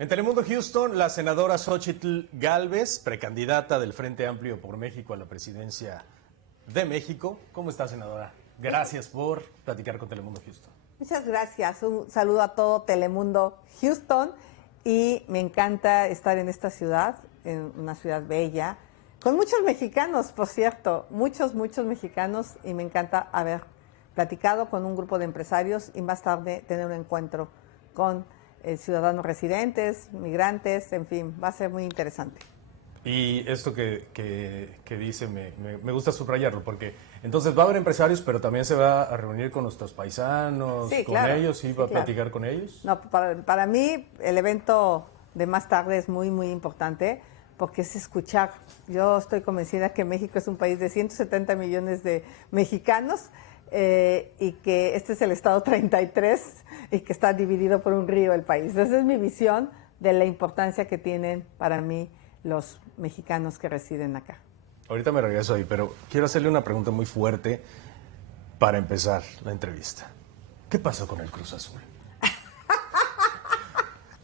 En Telemundo Houston, la senadora Xóchitl Gálvez, precandidata del Frente Amplio por México a la presidencia de México. ¿Cómo está, senadora? Gracias por platicar con Telemundo Houston. Muchas gracias. Un saludo a todo Telemundo Houston. Y me encanta estar en esta ciudad, en una ciudad bella, con muchos mexicanos, por cierto, muchos mexicanos, y me encanta haber platicado con un grupo de empresarios y más tarde tener un encuentro con ciudadanos residentes, migrantes, en fin, va a ser muy interesante. Y esto que dice me gusta subrayarlo, porque entonces va a haber empresarios, pero también se va a reunir con nuestros paisanos, sí, con claro, ellos, y sí, va a claro. platicar con ellos. No, para mí el evento de más tarde es muy importante porque es escuchar. Yo estoy convencida que México es un país de 170 millones de mexicanos y que este es el estado 33 y que está dividido por un río el país. Esa es mi visión de la importancia que tienen para mí los mexicanos que residen acá. Ahorita me regreso ahí, pero quiero hacerle una pregunta muy fuerte para empezar la entrevista. ¿Qué pasó con el Cruz Azul?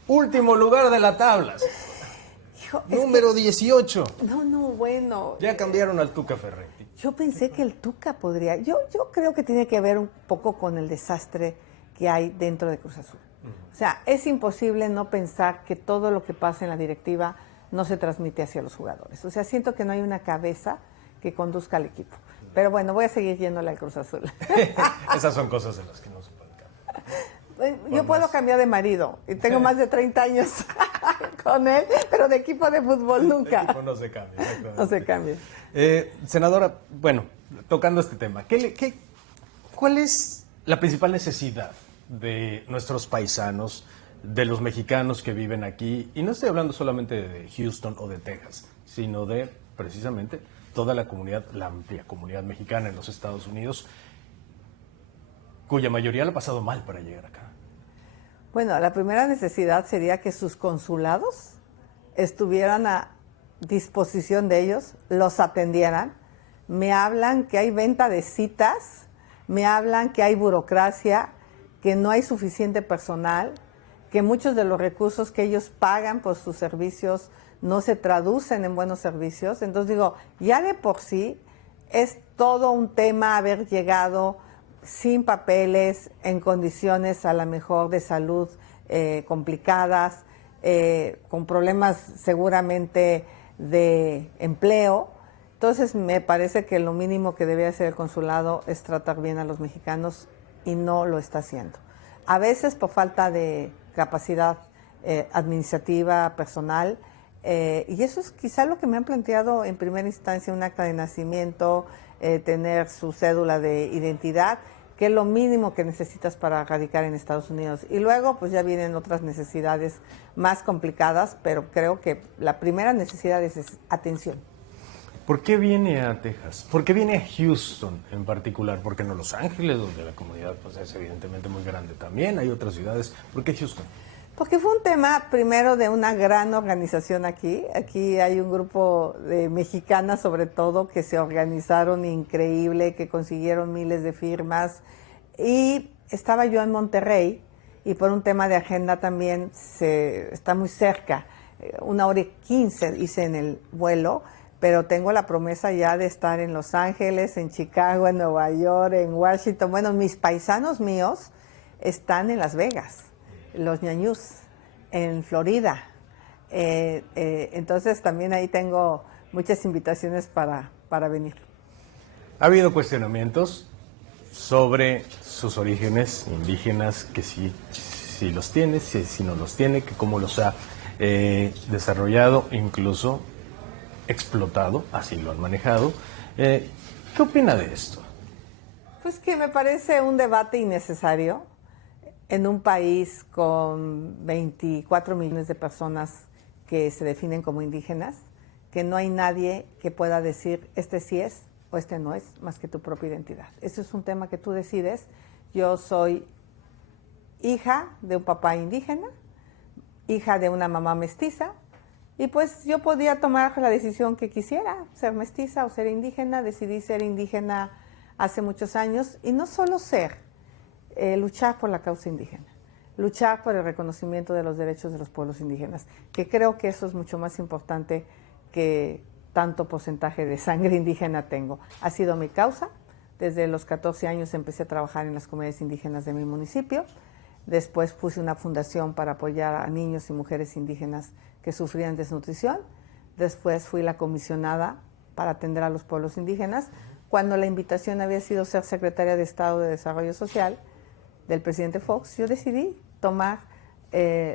Último lugar de la tabla. Hijo, Número 18. No, bueno. Ya cambiaron al Tuca Ferretti. Yo pensé que el Tuca podría... Yo creo que tiene que ver un poco con el desastre que hay dentro de Cruz Azul. O sea, es imposible no pensar que todo lo que pasa en la directiva no se transmite hacia los jugadores. O sea, siento que no hay una cabeza que conduzca al equipo. Pero bueno, voy a seguir yéndole al Cruz Azul. Esas son cosas de las que no se pueden cambiar. Yo puedo cambiar de marido y tengo más de 30 años con él, pero de equipo de fútbol nunca. De equipo no se cambia. No se cambia. Senadora, bueno, tocando este tema, ¿cuál es la principal necesidad de nuestros paisanos, de los mexicanos que viven aquí? Y no estoy hablando solamente de Houston o de Texas, sino de precisamente toda la comunidad, la amplia comunidad mexicana en los Estados Unidos, cuya mayoría la ha pasado mal para llegar acá. Bueno, la primera necesidad sería que sus consulados estuvieran a disposición de ellos, los atendieran. Me hablan que hay venta de citas, me hablan que hay burocracia, que no hay suficiente personal, que muchos de los recursos que ellos pagan por sus servicios no se traducen en buenos servicios. Entonces digo, ya de por sí es todo un tema haber llegado sin papeles, en condiciones a lo mejor de salud complicadas, con problemas seguramente de empleo. Entonces me parece que lo mínimo que debe hacer el consulado es tratar bien a los mexicanos y no lo está haciendo. A veces por falta de capacidad administrativa, personal, y eso es quizá lo que me han planteado en primera instancia, un acta de nacimiento, tener su cédula de identidad, que es lo mínimo que necesitas para radicar en Estados Unidos. Y luego pues ya vienen otras necesidades más complicadas, pero creo que la primera necesidad es atención. ¿Por qué viene a Texas? ¿Por qué viene a Houston en particular? Porque no Los Ángeles, donde la comunidad pues, es evidentemente muy grande también, hay otras ciudades. ¿Por qué Houston? Porque fue un tema primero de una gran organización aquí. Aquí hay un grupo de mexicanas sobre todo que se organizaron increíble, que consiguieron miles de firmas. Y estaba yo en Monterrey y por un tema de agenda también está muy cerca. 1:15 hice en el vuelo, pero tengo la promesa ya de estar en Los Ángeles, en Chicago, en Nueva York, en Washington. Bueno, mis paisanos míos están en Las Vegas, los ñañús, en Florida. Entonces también ahí tengo muchas invitaciones para venir. Ha habido cuestionamientos sobre sus orígenes indígenas, que si los tiene, si no los tiene, que cómo los ha desarrollado, incluso explotado, así lo han manejado. ¿Qué opina de esto? Pues que me parece un debate innecesario en un país con 24 millones de personas que se definen como indígenas, que no hay nadie que pueda decir este sí es o este no es, más que tu propia identidad. Eso es un tema que tú decides. Yo soy hija de un papá indígena, hija de una mamá mestiza, y pues yo podía tomar la decisión que quisiera, ser mestiza o ser indígena. Decidí ser indígena hace muchos años, y no solo ser, luchar por la causa indígena. luchar por el reconocimiento de los derechos de los pueblos indígenas, que creo que eso es mucho más importante que tanto porcentaje de sangre indígena tengo. Ha sido mi causa. Desde los 14 años empecé a trabajar en las comunidades indígenas de mi municipio. Después puse una fundación para apoyar a niños y mujeres indígenas que sufrían desnutrición. Después fui la comisionada para atender a los pueblos indígenas. Cuando la invitación había sido ser secretaria de Estado de Desarrollo Social del presidente Fox, yo decidí tomar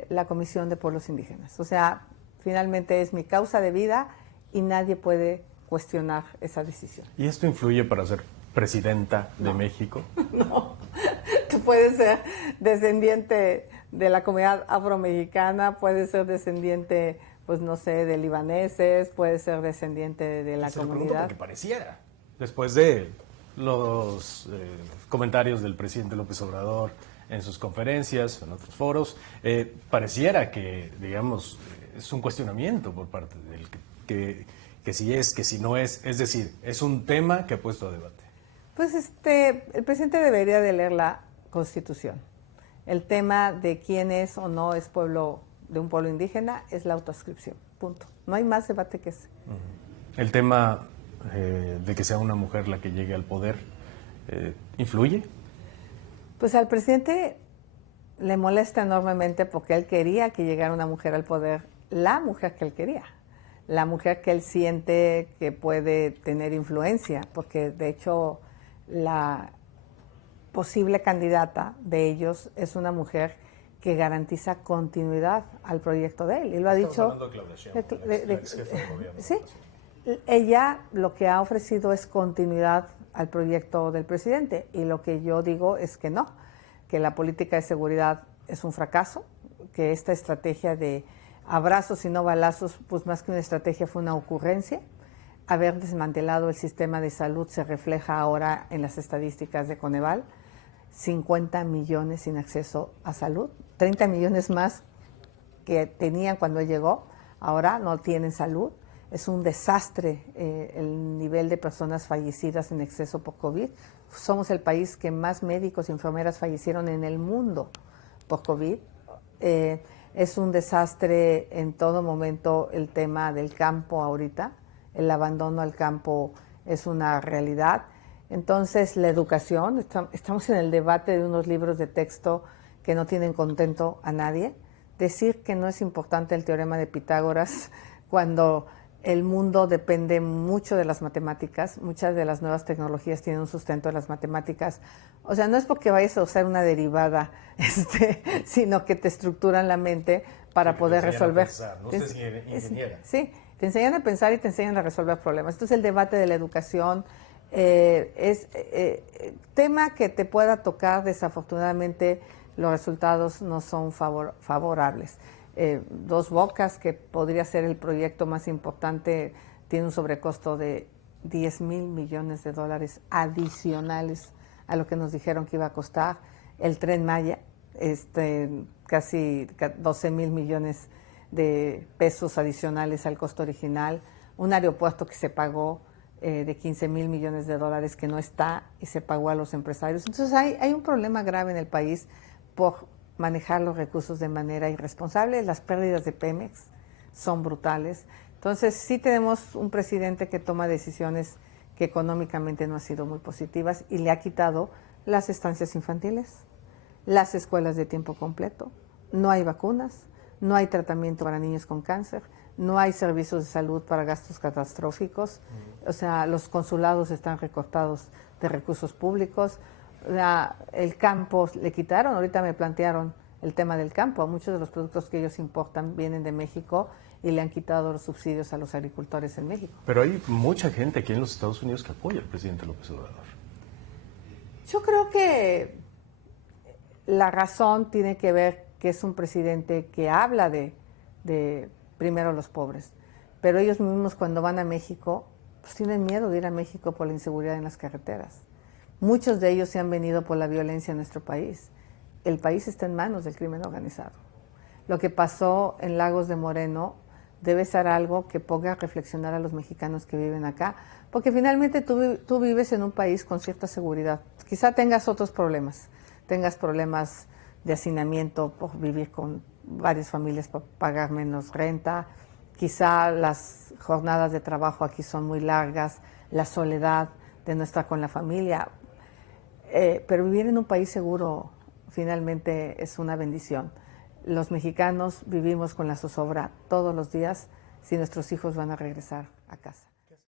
la Comisión de Pueblos Indígenas. O sea, finalmente es mi causa de vida y nadie puede cuestionar esa decisión. ¿Y esto influye para ser presidenta de México? No, tú puedes ser descendiente de la comunidad afromexicana, puedes ser descendiente, pues no sé, de libaneses, puedes ser descendiente de la comunidad. Porque pareciera, después de los comentarios del presidente López Obrador en sus conferencias, en otros foros, pareciera que, digamos, es un cuestionamiento por parte del que si es, que si no es decir, es un tema que ha puesto a debate. Pues el presidente debería de leer la Constitución. El tema de quién es o no es pueblo de un pueblo indígena es la autoadscripción, punto. No hay más debate que ese. El tema de que sea una mujer la que llegue al poder, ¿influye? Pues al presidente le molesta enormemente porque él quería que llegara una mujer al poder, la mujer que él quería, la mujer que él siente que puede tener influencia, porque de hecho la posible candidata de ellos es una mujer que garantiza continuidad al proyecto de él. Y lo ha dicho. Hablando de Claudia Sheinbaum, ex jefa de gobierno. Sí, ella lo que ha ofrecido es continuidad al proyecto del presidente y lo que yo digo es que no, que la política de seguridad es un fracaso, que esta estrategia de abrazos y no balazos, pues más que una estrategia fue una ocurrencia. Haber desmantelado el sistema de salud se refleja ahora en las estadísticas de Coneval, 50 millones sin acceso a salud, 30 millones más que tenían cuando llegó, ahora no tienen salud. Es un desastre el nivel de personas fallecidas en exceso por COVID. Somos el país que más médicos y enfermeras fallecieron en el mundo por COVID. Es un desastre en todo momento el tema del campo ahorita. El abandono al campo es una realidad. Entonces, la educación, estamos en el debate de unos libros de texto que no tienen contento a nadie. Decir que no es importante el teorema de Pitágoras cuando el mundo depende mucho de las matemáticas, muchas de las nuevas tecnologías tienen un sustento de las matemáticas. O sea, no es porque vayas a usar una derivada, sino que te estructuran la mente para poder resolver. No sé si ingeniera. Sí, te enseñan a pensar y te enseñan a resolver problemas. Entonces, el debate de la educación es tema que te pueda tocar. Desafortunadamente, los resultados no son favorables. Dos Bocas, que podría ser el proyecto más importante, tiene un sobrecosto de 10,000 millones de dólares adicionales a lo que nos dijeron que iba a costar. El Tren Maya, casi 12,000 millones de pesos adicionales al costo original. Un aeropuerto que se pagó de 15,000 millones de dólares que no está y se pagó a los empresarios. Entonces hay un problema grave en el país por manejar los recursos de manera irresponsable. Las pérdidas de Pemex son brutales. Entonces, sí tenemos un presidente que toma decisiones que económicamente no han sido muy positivas y le ha quitado las estancias infantiles, las escuelas de tiempo completo, no hay vacunas, no hay tratamiento para niños con cáncer, no hay servicios de salud para gastos catastróficos, o sea, los consulados están recortados de recursos públicos. El campo le quitaron, ahorita me plantearon el tema del campo, muchos de los productos que ellos importan vienen de México y le han quitado los subsidios a los agricultores en México. Pero hay mucha gente aquí en los Estados Unidos que apoya al presidente López Obrador. Yo creo que la razón tiene que ver que es un presidente que habla de primero los pobres, pero ellos mismos cuando van a México, pues tienen miedo de ir a México por la inseguridad en las carreteras. Muchos de ellos se han venido por la violencia en nuestro país. El país está en manos del crimen organizado. Lo que pasó en Lagos de Moreno debe ser algo que ponga a reflexionar a los mexicanos que viven acá, porque finalmente tú vives en un país con cierta seguridad. Quizá tengas otros problemas, tengas problemas de hacinamiento por vivir con varias familias para pagar menos renta. Quizá las jornadas de trabajo aquí son muy largas, la soledad de no estar con la familia. Pero vivir en un país seguro finalmente es una bendición. Los mexicanos vivimos con la zozobra todos los días si nuestros hijos van a regresar a casa.